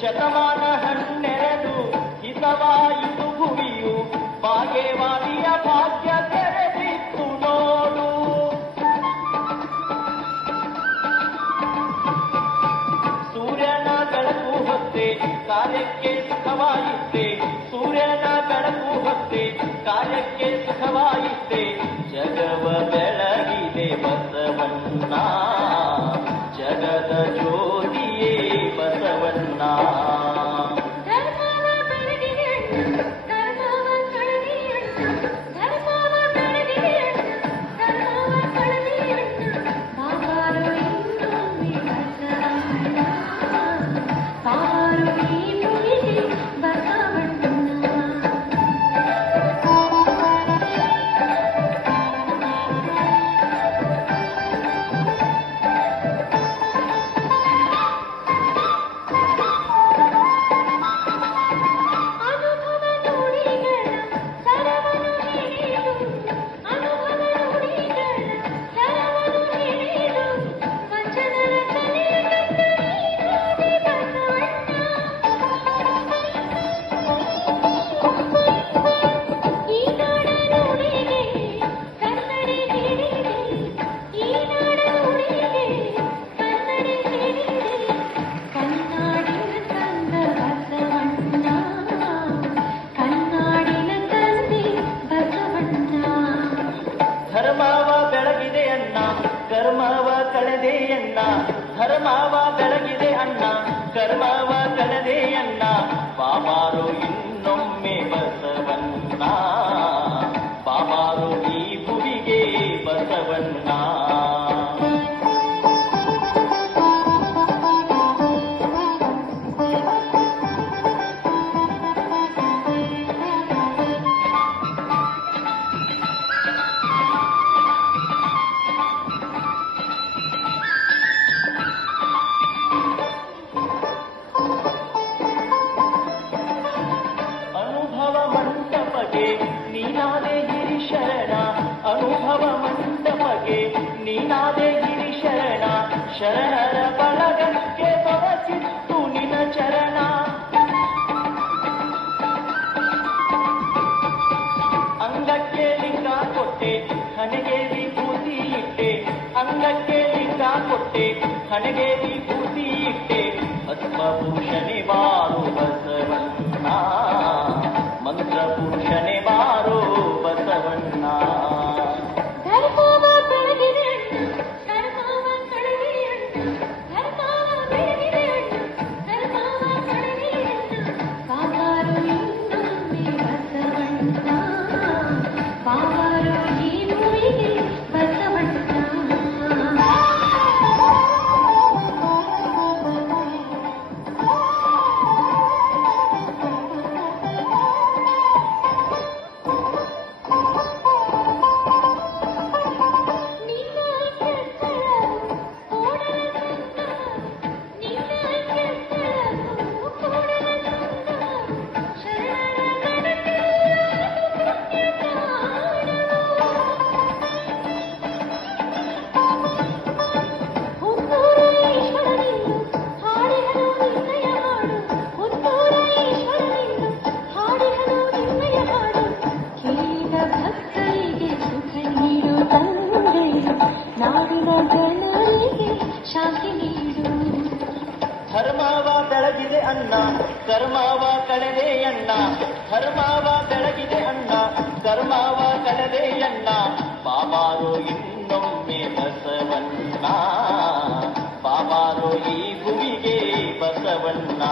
ಶತಮಾನ ಹನ್ನೆರಡು ಹಿತವಾಯಿತು ಭುವಿಯು ಬಾಗೇವಾಡಿಯ ಭಾಗ್ಯ ತೆರೆದಿತ್ತು ನೋಡು. ಸೂರ್ಯನ ಬೆಳಕು ಹೊತ್ತೆ ಕಾರ್ಯಕ್ಕೆ ಸುಖವಾಯಿತೆ, ಸೂರ್ಯನ ಬೆಳಕು ಹೊತ್ತೆ ಕಾರ್ಯಕ್ಕೆ ಸುಖವಾಯಿತೆ, ಜಗವ ಬೆಳಗಿದೆ ಬಸವಣ್ಣ, ಜಗದ ಜ್ಯೋತಿಯೇ ಬಸವಣ್ಣ. ಧರ್ಮವ ಬೆಳಗಿದೆ ಅಣ್ಣ ಕರ್ಮವ ಕಳೆದೆ ಅಣ್ಣ, ಧರ್ಮವ ಬೆಳಗಿದೆ ಅಣ್ಣ ಕರ್ಮವ ಕಳೆದೆ ಅಣ್ಣ, ಬಾಬಾರು ಇನ್ನೊಮ್ಮೆ ಬಸವಣ್ಣ, ಬಾಬಾರು ಈ ಭುವಿಗೆ ಬಸವಣ್ಣ. ನೀನಾದೆ ಗಿರಿ ಶರಣ ಅನುಭವ ಮಂಟಪಗೆ, ನೀನಾದೆ ಗಿರಿ ಶರಣ, ಶರಣರ ಬಳಗಕ್ಕೆ ತೊಡಚಿತ್ತು ನಿನ ಚರಣ. ಅಂಗಕ್ಕೆ ಲಿಂಗ ಕೊಟ್ಟೆ ಹಣೆಗೆ ವಿಭೂತಿ ಇಟ್ಟೆ, ಅಂಗಕ್ಕೆ ಲಿಂಗ ಕೊಟ್ಟೆ ಹಣೆಗೆ ವಿಭೂತಿ ಇಟ್ಟೆ, ಪುರುಷನೇ ಬಾರು ಬಸವಣ್ಣ, ಮಂತ್ರ ಪುರುಷನೇ ಬಾರೋ ಬಸವಣ್ಣ. ಧರ್ಮವ ಬೆಳಗಿದೆ ಅಣ್ಣ ಕರ್ಮವ ಕಳೆದೆ ಅಣ್ಣ, ಧರ್ಮವ ಬೆಳಗಿದೆ ಅಣ್ಣ ಕರ್ಮವ ಕಳೆದೆ ಅಣ್ಣ, ಬಾಬಾರು ಇನ್ನೊಮ್ಮೆ ಬಸವಣ್ಣ, ಬಾಬಾರು ಈ ಭುವಿಗೆ ಬಸವಣ್ಣ.